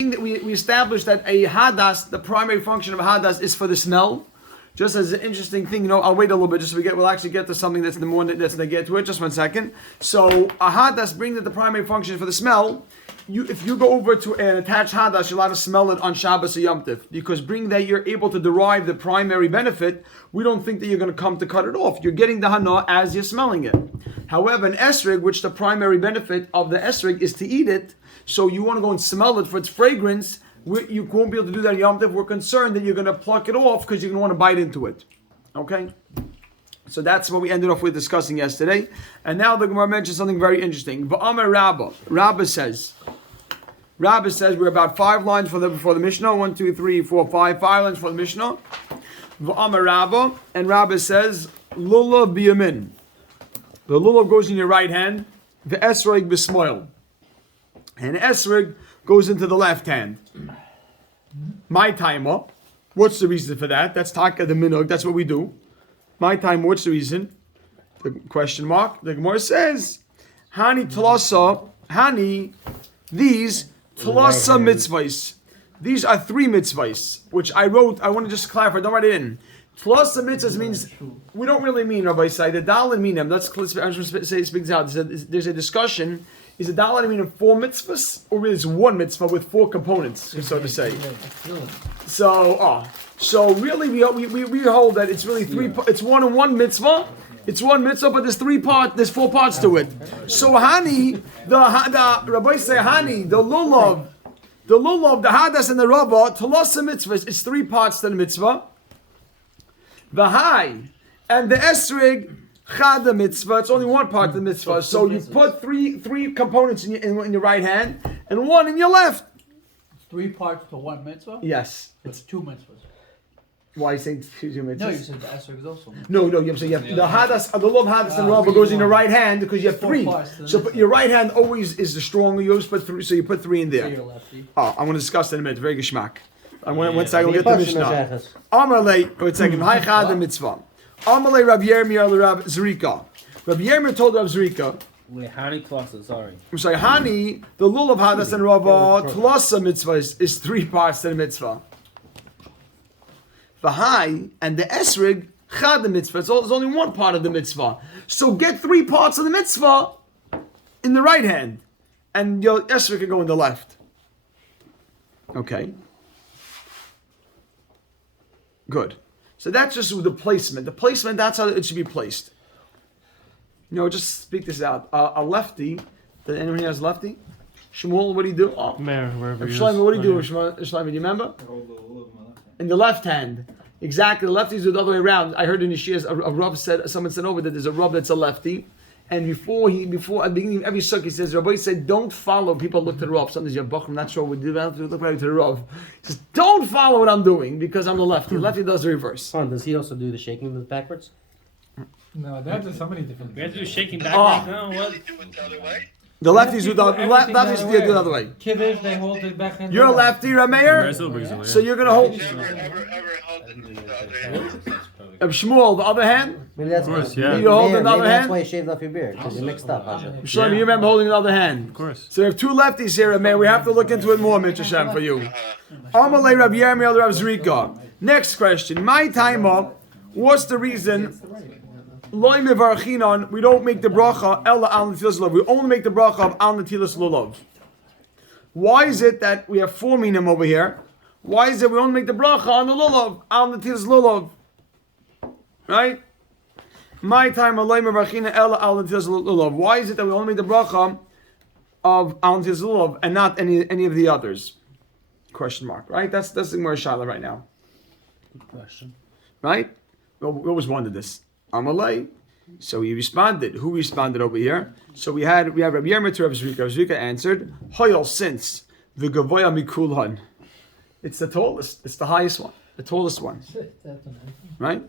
We established that a hadas, the primary function of a hadas is for the smell. Just as an interesting thing, I'll wait a little bit just so we'll actually get to something that's that's going to get to it. Just 1 second. So a hadas brings that the primary function for the smell. If you go over to an attached hadas, you're allowed to smell it on Shabbos or Yom Tov, because being that you're able to derive the primary benefit, we don't think that you're going to come to cut it off. You're getting the hana as you're smelling it. However, an esrog, which the primary benefit of the esrog is to eat it, so you want to go and smell it for its fragrance, you won't be able to do that in Yom Tov. We're concerned that you're going to pluck it off because you're going to want to bite into it. Okay? So that's what we ended off with discussing yesterday. And now the Gemara mentions something very interesting. V'amar Rabbah. Rabbah says we're about 5 lines before the Mishnah. 1, 2, 3, 4, 5 lines for the Mishnah. V'amar Rabbah, and Rabbah says, Lulav biyamin. The lulav goes in your right hand. The esrog b'smoil. And esrog goes into the left hand. My timer. What's the reason for that? That's taka the minhag. That's what we do. My timer. What's the reason? The question mark. The Gemara says, Hani tlasa. Hani. These tlasa mitzvahs. These are 3 mitzvahs, which I wrote. I want to just clarify. Don't write it in. Tlasa mitzvahs means we don't really mean Rabbi Say the dalin meanim. Let's say speaks out. There's a discussion. Is a dalin meaning 4 mitzvahs, or is 1 mitzvah with 4 components, so to say? So really we hold that it's really 3. It's 1 and 1 mitzvah. It's 1 mitzvah, but there's 4 parts to it. So hani, the Rabbi say hani, the lulav, the hadas and the rabba, talasa mitzvahs. It's 3 parts to the mitzvah. The high and the esrig. Chada mitzvah, it's only 1 part of the mitzvah. So you put three components in your right hand and 1 in your left. It's 3 parts to 1 mitzvah? Yes. It's 2 mitzvahs. Why are you saying 2 mitzvahs? No, you said the esrog is also. No, I'm saying you have the hadas, the lulav hadas and rabba goes in your right hand because you have 3. So but your right hand always is the stronger. You always put 3, so you put 3 in there. I'm going to discuss that in a minute. Very geschmack. One second, we'll get the Mishnah. Amalei, wait a second. Hi chada mitzvah. Amalei Rabbi Yirmiyah Rabbi Zrika. Rabbi Yirmiyah told Rabbi Zrika. Wait, Hani Tlasa, sorry. I'm sorry, Hani, the lulav hadas and rabba tlasa mitzvah is 3 parts to the mitzvah. The high and the esrig chada mitzvah. It's only 1 part of the mitzvah. So get 3 parts of the mitzvah in the right hand, and your esrig can go in the left. Okay. Good. So that's just the placement. The placement, that's how it should be placed. Just speak this out. A lefty, did anyone here has lefty? Shmuel, what do you do? Mayor, wherever Shlomo, what do you do, Shlomo? Do you remember? In the left hand. Exactly. The lefties do the other way around. I heard in Yeshiyas, a Rav said, someone said over that there's a Rav that's a lefty. And before at the beginning of every sukkah, he says, Rabbi said, don't follow. People look to the Rav. Sometimes you're I'm not sure what we do. Look right to the Rav. He says, don't follow what I'm doing because I'm the lefty. The lefty does the reverse. Does he also do the shaking backwards? No, that's so many different. We have to do shaking backwards now. What? The lefties do the other way. Kiddush, they hold it back. You're a lefty, Rameir? So you're going to hold. Shmuel, the other hand? Maybe that's You hold the other hand? That's why you shaved off your beard, because you mixed up. Shlomo, you remember holding the other hand. Of course. So we have 2 lefties here, Rameir. We have to look into it more, Mr. Shem, for you. Amalei Rabbi Yirmiyah Rabbi Zrika. Next question. My time up. What's the reason? Loi mevarchinon. We don't make the bracha ella al netilas lulav. We only make the bracha of al netilas lulav. Why is it that we have 4 minim over here? Why is it we only make the bracha on the lulav al netilas lulav? Right? My time loi mevarchinon ella al netilas lulav. Why is it that we only make the bracha of al netilas lulav and not any of the others? Question mark. Right? That's the Gemara Shala right now. Good question. Right? We always wondered this. Amalei. So he responded. Who responded over here? So we have Rabbi Yirmiyah to Rabbi Zrika. Rabbi Zrika answered, Hoyol, since the Gavoya Mikulhan. It's the tallest. It's the highest one. The tallest one. Right?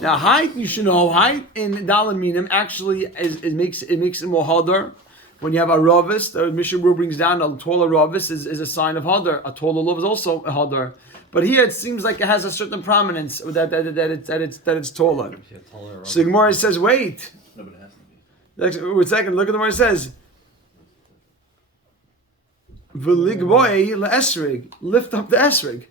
Now height, you should know, height in Dalan Minim actually makes it more harder. When you have a ravis, the Mishnah brings down a taller ravis is a sign of hadar. A taller love is also a hadar. But here it seems like it has a certain prominence that it's taller. So the Gemara says, wait. Wait a second, look at the Gemara says. V'ligboy le'esrig. Lift up the esrig.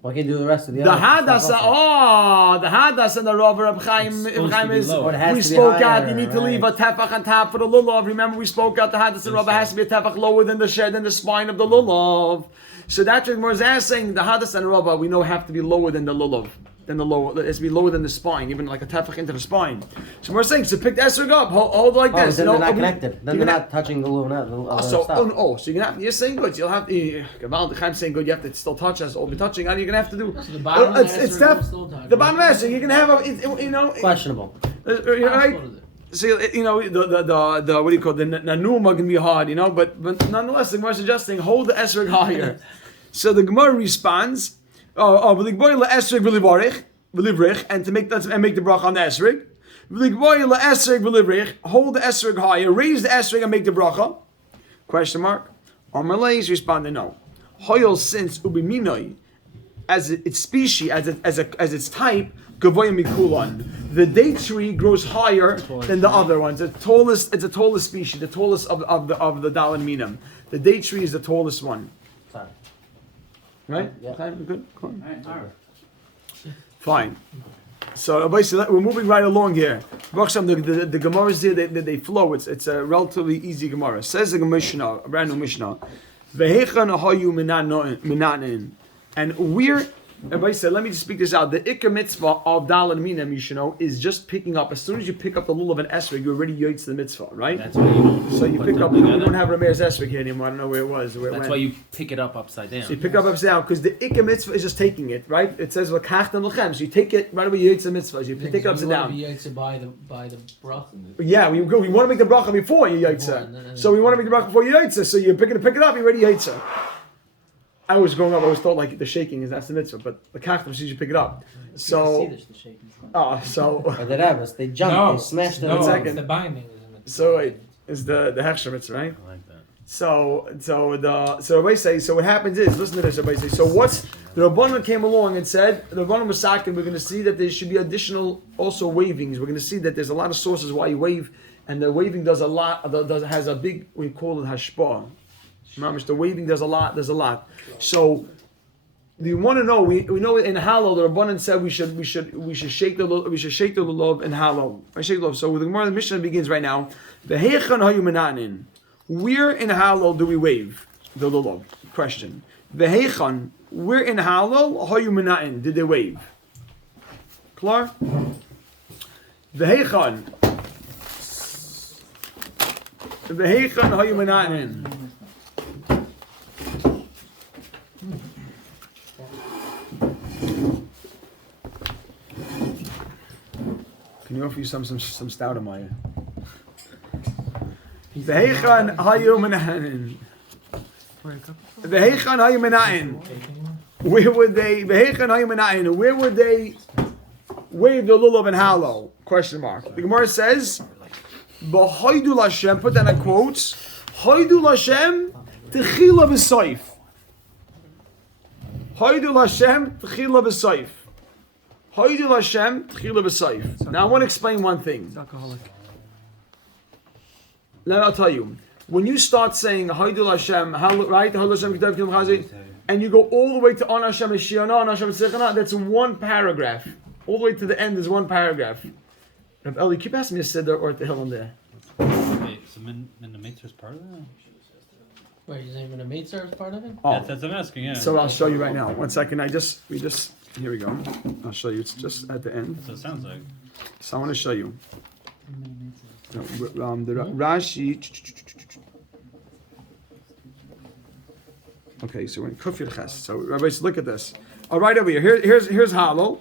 Why can't you do the rest of the The other hadas, stuff also? the hadas and the Rava Reb Chaim It's supposed to be is. lower. Oh, it has We to be spoke out. higher, You need to right. leave a tefach on top for the lulav. Remember, we spoke out the hadas and Rava has to be a tefach lower than the shed and the spine of the lulav. So that's what Morzeh is saying. The hadas and Rava we know have to be lower than the lulav. Than the lower, it has to be lower than the spine, even like a tefach into the spine. So we're saying, so pick the esrog up, hold it like Oh, this. then you know, they're not we- connected. Then you're they're gonna- not touching the other So stuff. so you're gonna have, you're saying good. You'll have to. Gamal Chaim saying good. You have to still touch us. All be touching. How are you gonna have to do? So the bottom of the it's esrog tough. is still touching. The bottom of the esrog, you're gonna have a, you know, Questionable. you know, right? What is it? So you know the what do you call it? The nanuma can be hard, you know, but nonetheless the Gemara is suggesting hold the esrog higher. So the Gemara responds, v'ligboy le'esrog v'livrich, and to make that and make the bracha on the esrog. V'ligboy le'esrog v'livrich, hold the esrog higher, raise the esrog and make the bracha. Question mark. Amalei is responding no. Hoyol since ubiminoi, as its species, as its type, gavoyim mikulon. The date tree grows higher than the other ones. It's the tallest species, the tallest of the Dalan Minam. The date tree is the tallest one. Sorry. Right? Yeah. Time? Good? Cool. Alright. Fine. So basically, we're moving right along here. Baruch Hashem, the Gemaras here, they flow. It's a relatively easy Gemara. Says the Mishnah, a brand new Mishnah. Vehechan hayu minanin. And we're, everybody said, let me just speak this out. The Ikar mitzvah of Dalan Minam, you should know, is just picking up. As soon as you pick up the lulav and esrog, you're already yoytz the mitzvah, right? That's why you don't. So you put pick them up, we together. don't have Rameir's esrog here anymore. I don't know where it was. Where it That's went. why you pick it up upside down. So you pick up upside down because the Ikar mitzvah is just taking it, right? It says L'kachtem L'chem. So you take it right away. You yoytz the mitzvah. So you take it upside down. By the bracha. Yeah, we want to make the bracha before you yaitza. So we want to make the bracha before you yaitza. So you pick it up, you ready yaitza. I was growing up, I was told like the shaking is that's the mitzvah, but the kachtam says you pick it up. So, Or the rabbis, they jumped, they smashed it. no, One second. it's the binding. Isn't it? so it is the hechsher mitzvah, right? I like that. So everybody say. So what happens is, listen to this. Everybody say. So what's the Rabbanan came along and said the Rabbanan was sakin. We're going to see that there should be additional also wavings. We're going to see that there's a lot of sources why you wave, and the waving does a lot. Has a big, we call it hashpah. Mamish, the waving does a lot. There's a lot. So you want to know? We know in Hallel the Rabbanan said we should shake the lulav in Hallel. I shake the lulav. So the Gemara, the Mishnah begins right now. The Heichon hayu menanin. Where in Hallel do we wave the lulav? Question. The Heichon. Where in Hallel hayu menanin did they wave? Klar. The Heichon. The Heichon hayu menanin. Can you offer you some stout of mine? Vehechan hayu menanin. Vehechan hayu menanin. Where would they? Vehechan hayu menanin. Where would they wave the lulav and hallow? Question mark. The Gemara says, "B'hoidul Hashem." Put that in quotes. Hoidul Hashem techila b'soif. Hoidul Hashem techila b'soif. Hoidul Hashem techila b'soif. Now I want to explain one thing. It's alcoholic. Now I'll tell you. When you start saying Hoidul Hashem, right? Hoidul Hashem Kedav Kilim Chazi, and you go all the way to On Hashem Shiona, On Hashem Tzechana, that's one paragraph. All the way to the end is one paragraph. Rav Eli, keep asking me a siddur or at the hill on there. Wait, so Min the Mitzvah is part of that? Wait, you're saying the Meitzar is part of it? Oh, That's I'm asking, yeah. so I'll show you right now. One second. Here we go. I'll show you. It's just at the end. That's what it sounds like. So I want to show you. The Rashi. Okay, so we're in Kufir Ches. So everybody, look at this. All right, over here. Here's Hallel.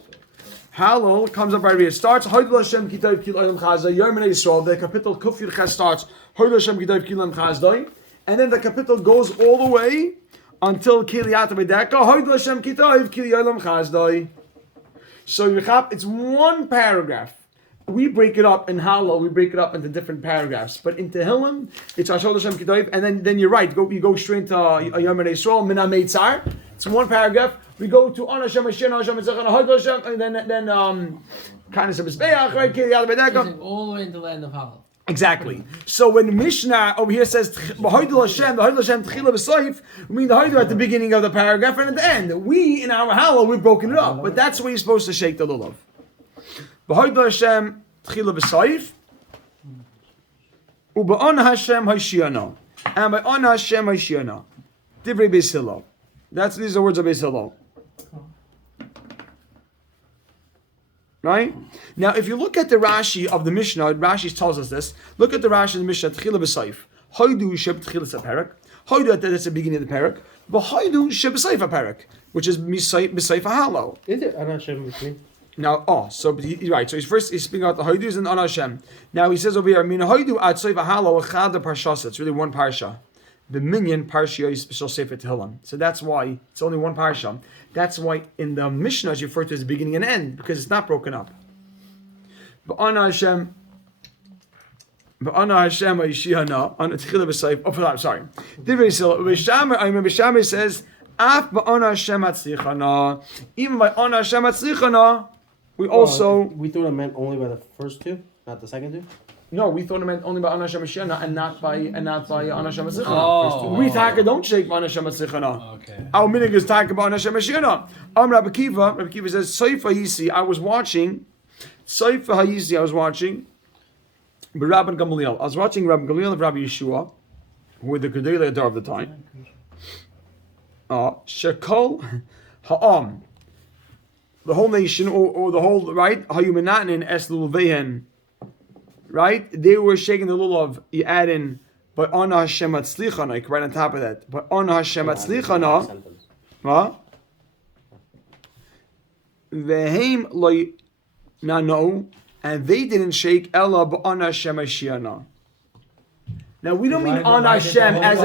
Hallel comes up right over here. It starts Hoidul Hashem Kitav Kil Olam Chazda Yermei Yisrael. The capital Kufir Ches starts Hoidul Hashem Kitav Kil Olam Chazda, and then the capital goes all the way until Kiliyat Bedeka Hoidul Hashem Kitav Kil Olam Chazda. So it's one paragraph. We break it up in Hallel. We break it up into different paragraphs. But in Tehillim, it's Hashod Hashem Kitoiv, and then you're right. You go straight to Yom Yisrael Mina Meitzar. It's one paragraph. We go to On Hashem Hashem Hashem Tzachon Hod Hashem, and then Kindness of Mizbeach, right? Kili Yad Bedeka. All the way into the end of Hallel. Exactly. So when the Mishnah over here says "B'hoidul Hashem," the Hoidul Hashem Tchila B'Soif, we mean the Hoidul at the beginning of the paragraph and at the end. We in our Halal we've broken it up, but that's where you're supposed to shake the lulav. B'hoidul Hashem Tchila B'Soif, u'ba'on Hashem Hashiana, and ba'on Hashem Hashiana. Divrei Beis Hillel. These are the words of Beis Hillel. Right? Now, if you look at the Rashi of the Mishnah, Rashi tells us this. Look at the Rashi of the Mishnah, Tchila B'Saif. Hoidu Sheb Tchila Saperak. Hoidu, that's the beginning of the parak. But Hoidu Sheb B'Saif Parak, which is B'Saif Halo. Is it Ana Hashem between? Now, right. So he's speaking about the Hoidus and Ana Hashem. Now he says over here, Min Hoidu Ad Saif Halo Echad Parshasa. It's really one parsha. The Minyan Parsha is Shel Sefer Tehillim. So that's why it's only one parsha. That's why in the Mishnah it's referred to as the beginning and end, because it's not broken up. But Ana Hashem Yishihana, Ana Tchila B'Saif. Oh, I'm sorry. I remember Shammai says, Af Ba'ana Hashem Atzlichana. Even by Ana Hashem Atzlichana, we also. We thought it meant only by the first two, not the second two. No, we thought it meant only by Ana Hashem Yishihana and not by Ana Hashem Atzlichana. Oh. We don't shake by Ana Hashem Atzlichana. Okay. Our minig is talking about Ana Hashem Yishihana. Rabbi Kiva says, Seifa Yisi, I was watching. But Rabbi Gamaliel. I was watching Rabbi Gamaliel of Rabbi Yeshua, who were the Gedolei Adar of the time. Shekol Ha'am. The whole nation, or the whole, right? Hayumenatin es lulvehen. Right? They were shaking the lulav. You add in, but Ana Hashem Atzlichana, right on top of that. But Ana Hashem Atzlichana. What? Vehem loy. No, and they didn't shake Ella ba'ana Hashem Hashiana. Now we don't mean on Hashem as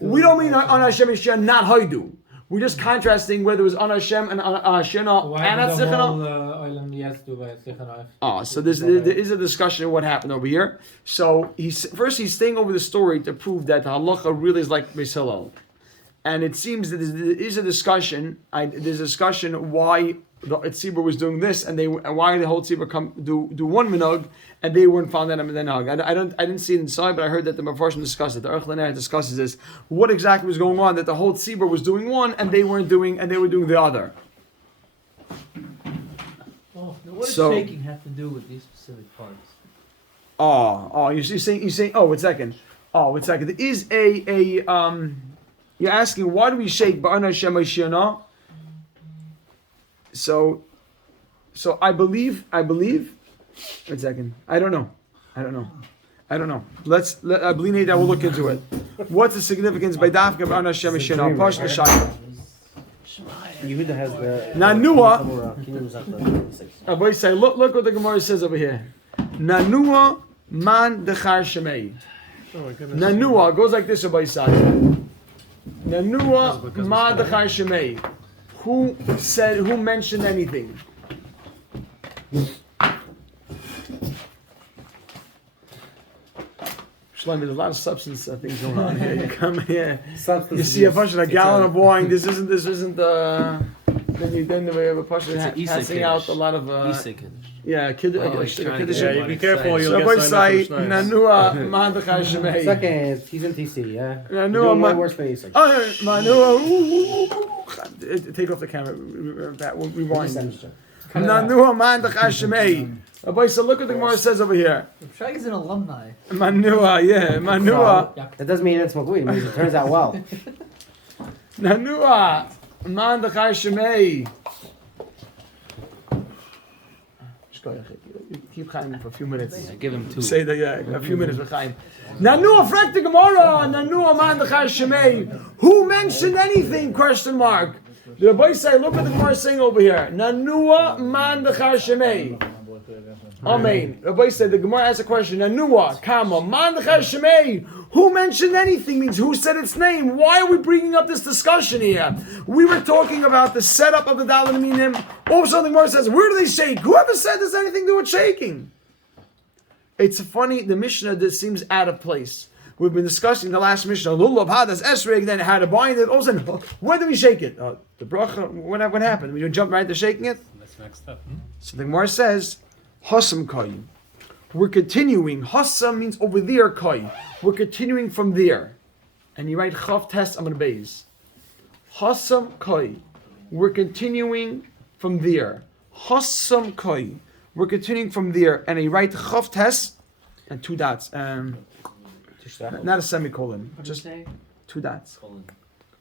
we don't mean on Hashem Hashiana, not Haidu. We're just contrasting whether it was on Hashem and Hashiana and Atzichana. So there is a discussion of what happened over here. So he's staying over the story to prove that the halacha really is like Beis Hillel. And it seems that there is a discussion. There's a discussion why the tzibur was doing this, and why the whole tzibur come do one minhag, and they weren't found out in the minhag. I didn't see it inside, but I heard that the Mefarshim discussed it. The Aruch LaNer discusses this. What exactly was going on? That the whole tzibur was doing one, and they weren't doing, and they were doing the other. What does shaking have to do with these specific parts? You're saying. Oh, 1 second. There is a. You're asking why do we shake Ba'ana Hashem Hashiana? So I believe. 1 second. I don't know. I believe that we'll look into it. What's the significance by Dafka Ba'ana Hashem Hashiana? Pash L'Shayim. Yehuda has the Nanua. Boy say, look what the Gemara says over here. Nanua man dechar shemei. Nanua goes like this, Rabbi Sadi. Nanua man dechar shemei. Who mentioned anything? Shlomo, there's a lot of substance things going on here. You come here, you see a bunch of a gallon of wine. This isn't. Then we have a bunch of passing out a lot of. Be careful. You'll so get signed up for Nanua man dechar shemei. Second, he's in TC, yeah. Nanua man worse for you. Manua. Take off the camera. Rewind. Nanua man dechar shemei. Rabbi, so look what the Gemara says over here. Shag is an alumni. Manua. That doesn't mean it's Magui. It means it turns out well. Nanua man dechar shemei. Keep Chaim for a few minutes. Give him 2. Say that, a few minutes with Chaim. Nanua, frak the Gemara. Nanua man dechar shemei. Who mentioned anything? Question mark. The Rabbi say, look what the Gemara is saying over here. Nanua man dechar shemei. Amen. Rabbi said, the Gemara asks a question. Nanua, kama, man dechar shemei. Who mentioned anything means who said its name. Why are we bringing up this discussion here? We were talking about the setup of the Dalet Minim. All of a sudden the Gemara says, where do they shake? Whoever said there's anything to do with shaking? It's funny, the Mishnah that seems out of place. We've been discussing the last Mishnah, Lulav, Hadas, Esrog, then how to bind it. All of a sudden, when do we shake it? The bracha, what happened? We jump right to shaking it? That's next up. So the Gemara says, Hasam Kayim. We're continuing. Hassa means over there, koi. We're continuing from there. And you write chav tes amar beis. Hassam koi. We're continuing from there. Hassam koi. We're continuing from there. And you write chav tes and 2 dots. Not a semicolon. What Just did you say? 2 dots. Colon.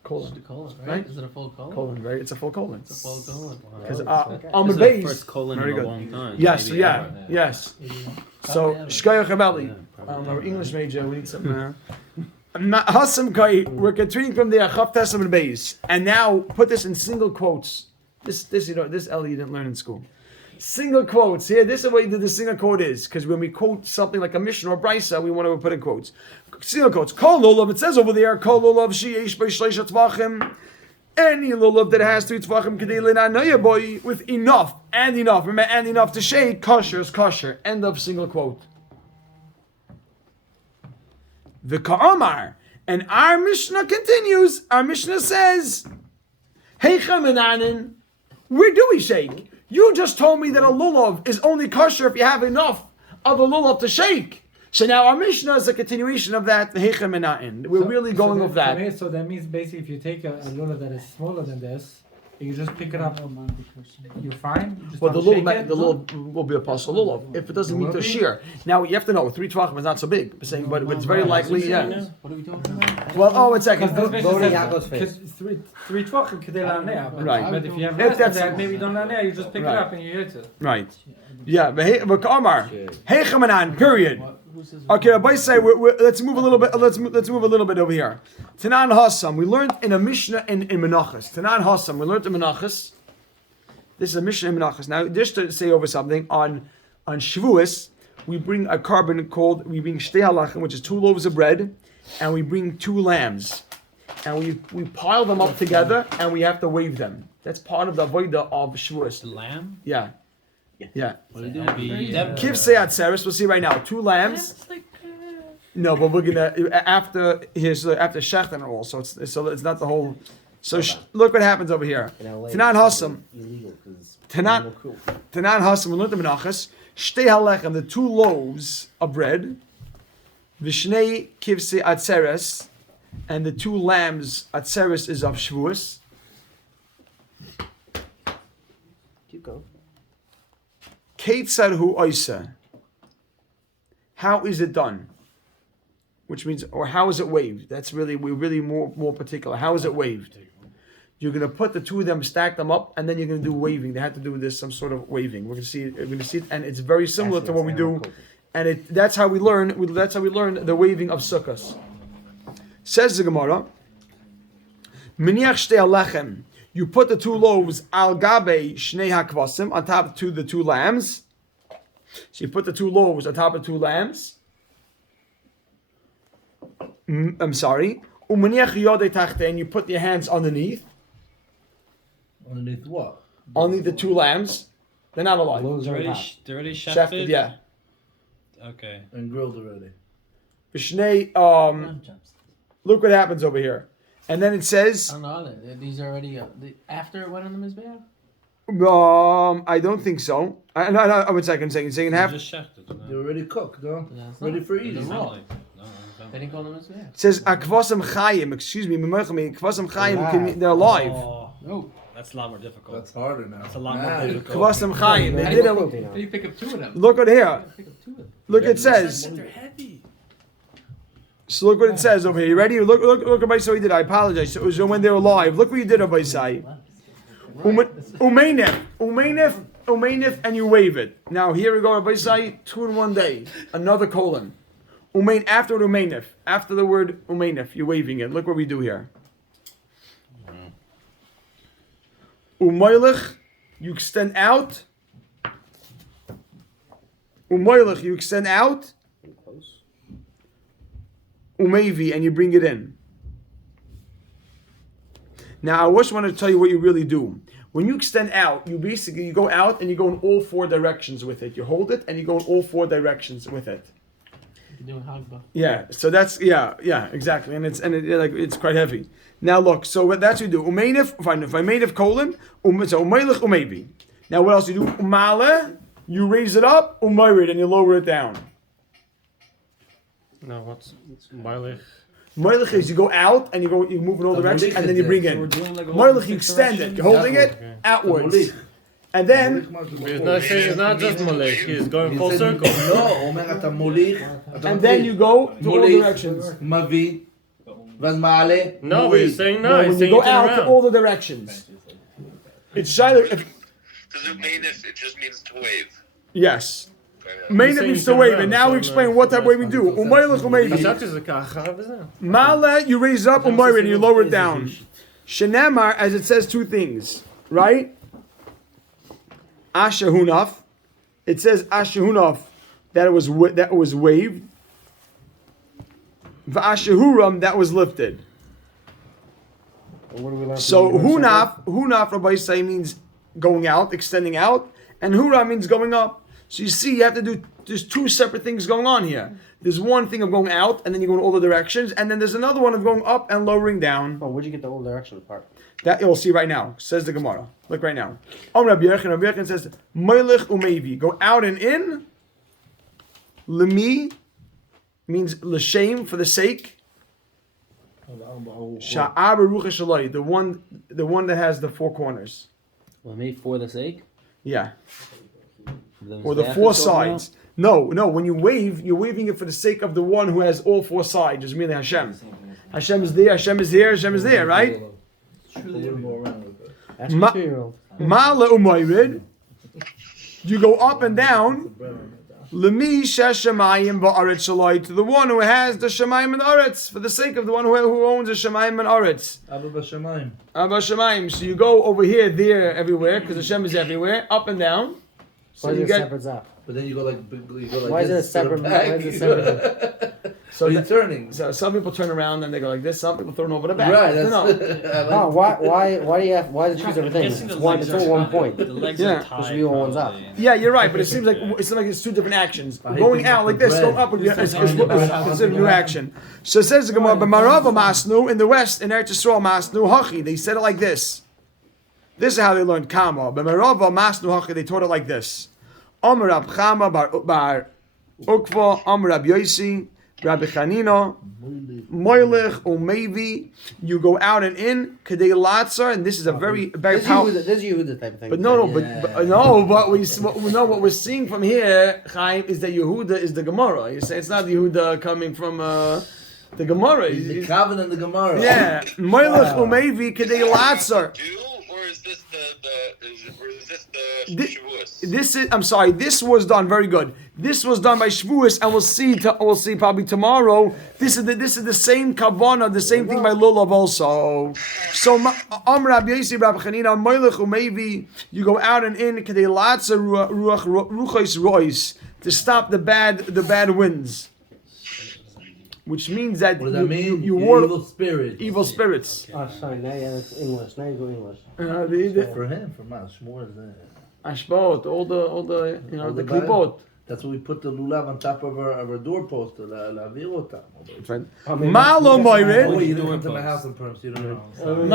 Colon. The colon, right? Right? Is it a full colon? Colon, right? It's a full colon. It's a full colon. Because okay. on the This is the base. first colon Very in a good. long time. Yes, maybe yeah, ever. yes. So shkayach abeli. probably. Our English major, we need something there. Hassam kai. We're continuing from there. Chav tesam and base, and now put this in single quotes. This Ellie you didn't learn in school. Single quotes here. This is what the single quote is, because when we quote something like a mission or brisa, we want to put in quotes. Single quotes. Kol lulav. It says over there. Kol lulav sheyesh b'shleisha tvachim. Any lulav that has 3 tvachim kedei l'nanoya boy with enough and enough. Remember, and enough to shake. Kosher is kosher. End of single quote. The Ka'amar. And our Mishnah continues. Our Mishnah says, Hey Chaminanin, where do we shake? You just told me that a lulav is only kosher if you have enough of a lulav to shake. So now our Mishnah is a continuation of that. Hey Chaminanin. We're really going with that. So that means basically if you take a lulav that is smaller than this, you just pick it up. You're fine. You just Well, the don't shake lulav, it. the lulav will be a pasul lulav if it doesn't meet the shear. Now you have to know 3 tvachim is not so big. I'm saying, but it's very likely, yeah. What are we talking about? Well, oh, one second. Because this Voting basically Yaakov's says face. three tvachim kedei lanea. Right. But if you have If less than that's- that, maybe you don't lanea. You just pick Right. it up and you hit it. Right. Yeah, but Ka'amar. Hey Chaminanin. Period. Who says Okay, Rabbi say let's move a little bit. Let's move a little bit over here. Tanan Hassam. We learned in a Mishnah in Menachos. Tanan Hassam. We learned in Menachos. This is a Mishnah in Menachos. Now, just to say over something on Shavuos, we bring a carbon called shtei halachim, which is 2 loaves of bread, and we bring 2 lambs, and we pile them up together, and we have to wave them. That's part of the avodah of Shavuos. The lamb? Yeah. Yeah. What do you do? Kivsei Atzeres. We'll see right now. 2 lambs. It's like, No, but we're gonna after Shecht and all. So it's not the whole. So look what happens over here. Tanan Hassam. Illegal because Tanan Hassam. We learned the Menachos. Shtei halechem, the 2 loaves of bread. Vishnei kivsei atzeres, and the 2 lambs atzeres is of Shavuos. Keep going. Keitzad hu oisa. How is it done? Which means, or how is it waved? That's we're really more particular. How is it waved? You're going to put the 2 of them, stack them up, and then you're going to do waving. They have to do this, some sort of waving. We're going to see it, and it's very similar to what we do. And that's how we learn. That's how we learn the waving of sukkahs. Says the Gemara, Miniach shtei alechem. You put the 2 loaves al gabe shnei hakvasim on top of the 2 lambs. So you put the 2 loaves on top of 2 lambs. I'm sorry. Umaniach yodei tachte, and you put your hands underneath. underneath what? Only the 2 lambs. They're not alive. Loaves are on top. They're already Shafted, shafted? yeah. Okay. And grilled already. Shnei. Look what happens over here. And then it says. I don't know. These are already after it went on the mizbeach. I don't think so. No, one second. Second half. They're just shafted. They're already cooked, though. No, it's Ready not. for They're eating. raw. No, They didn't go on the mizbeach. It says akvasam chayim. Excuse me, akvasam chayim. They're alive. Oh, No. that's a lot more difficult. That's harder now. That's a lot more difficult. Akvasam chayim. They did it. How do you pick up 2 of them? Look at here. Pick up 2 of them. Look, it says. They're heavy. So look what it says over here. You ready? Look what Rabbi Sai did. I apologize. So it was when they were alive. Look what you did, Rabbi Sai. Umainif, and you wave it. Now here we go, Rabbi Sai. 2 in 1 day. Another colon. Umain after umainif. After the word umainif, you're waving it. Look what we do here. Umaylich, you extend out. Umaylich, you extend out. Umevi, and you bring it in. Now, I just want to tell you what you really do. When you extend out, you go out and you go in all 4 directions with it. You hold it and you go in all 4 directions with it. You're doing hagba. Yeah, so that's exactly, and it's quite heavy. Now look, so that's what you do. Umainif, fine. If I made of colon, so umaylich umevi. Now what else you do? Umale, you raise it up, umayrid, and you lower it down. No, what's Meilich? Moilich is you go out and you move in all directions, and then you bring in. Moilich, you extend it. You're holding it outwards. And then, It's not just Malik, he's going full circle. and then you go to all directions. מביא, ואז מעלה, No, but he's saying no, No, he's when you saying go it out to around. all the directions. It's either, Does it mean if it just means to wave? yes. Main saying means to turn wave, around, and now we so explain no, what type of no, wave we do. Umaylich umayvi. חשבתי שזה ככה וזהו. Mala, you raise it up, umayrid, and you lower it down. Shenemar, as it says two things, right? Ashahunaf. It says Ashahunaf that it was waved. V'ashahuram that was lifted. What do we learn So from the hunaf, Rabbi say means going out, extending out, and hura means going up. So you see, you have to do. There's two separate things going on here. There's one thing of going out, and then you go in all the directions, and then there's another one of going up and lowering down. Oh, where'd you get the old direction part? That you'll see right now. Says the Gemara. Look right now. Rabbi Yechon says, "Moilich umevi." Go out and in. Lemi means l'shem, for the sake. Sha'ar berucha shaloi, the one that has the four corners. Well, maybe for the sake. Yeah, Those or the back four is going out? sides. No. When you wave, you're waving it for the sake of the one who has all four sides. Just merely Hashem. Hashem is there. Hashem is here. Hashem is there. Right? Ask your Ma- 2-year-old. Ma'ala umayrid. You go up and down. Lemi sheshamayim ba'aretz shaloi, to the one who has the shemayim and aretz, for the sake of the one who owns the shemayim and aretz. Abba Bashamayim. Abba shemayim. So you go over here, there, everywhere, because Hashem is everywhere, up and down. So Why is you it get. separate zap? But then you go like Why is it a this to the separate? back. Why is it separate? So you're that- turning. So some people turn around and they go like this. Some people turn over the back. Right. No, That's, no. I like No, why do you have? Why does it choose everything? guessing It's the one. legs It's are all one tied. point. The legs Yeah. are tied. Just view one's up. probably. Yeah, you're right, but it seems like it's two different actions. I hate Going picking out up like the this, bread. going up would be This it's is considered a new action. So it says the Gemara, but Marava Masnu in the west in Eretz Yisrael Masnu Hachi. They said it like this. This is how they learned Kama. But Marava Masnu Hachi, they taught it like this. Amar Rab Chama bar Ukva, Amar Rab Yosi, Rabbi Chanina, Moilich Umevi. You go out and in Kadei Latzar, and this is a very This powerful. is Yehuda type of thing. But no, but what we're seeing from here, Chaim, is that Yehuda is the Gemara. You say it's not Yehuda coming from the Gemara. the Kavan and the Gemara. Yeah, Moilech Umevi Kedei Latzar. Do or is this the Thi- Shavuos? This is. I'm sorry. This was done very good. This was done by Shavuos, and we'll see. We'll see probably tomorrow. This is the same kavana, the same thing by Lulav also. So Rabbi Yossi, Rabbi Chanina, Moilech Umevi. You go out and in Kedei Latzar Ruchos Rois to stop the bad winds. Which means that What does that mean? you You're ward evil spirit. evil spirits. Oh, sorry. Now it's English. Now you go English. For him, for us, more is that. Ashbot, all the All the the klipot. That's what we put the lulav on top of our doorpost to la virota. Malo Oh, moirid. you didn't come to my house in Perms, you don't know.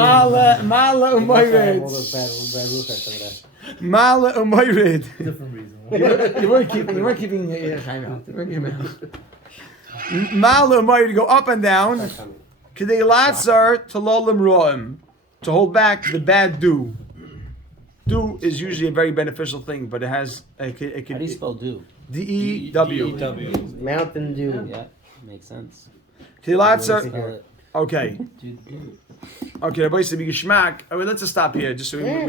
Malo All moirid. those bad roofers over there. Malo moirid. Different reason. You weren't keeping Chaim out. You weren't keeping him out. Malo moirid, go up and down. Kedei latzar to lolim roim, to hold back the bad dew. Dew is usually a very beneficial thing, but it has How do you spell do? DEW. Mountain Dew. Yeah, makes sense. Kedei latzar. Spell it. Okay. Do. Okay, everybody said big schmack. Let's just stop here, just so we.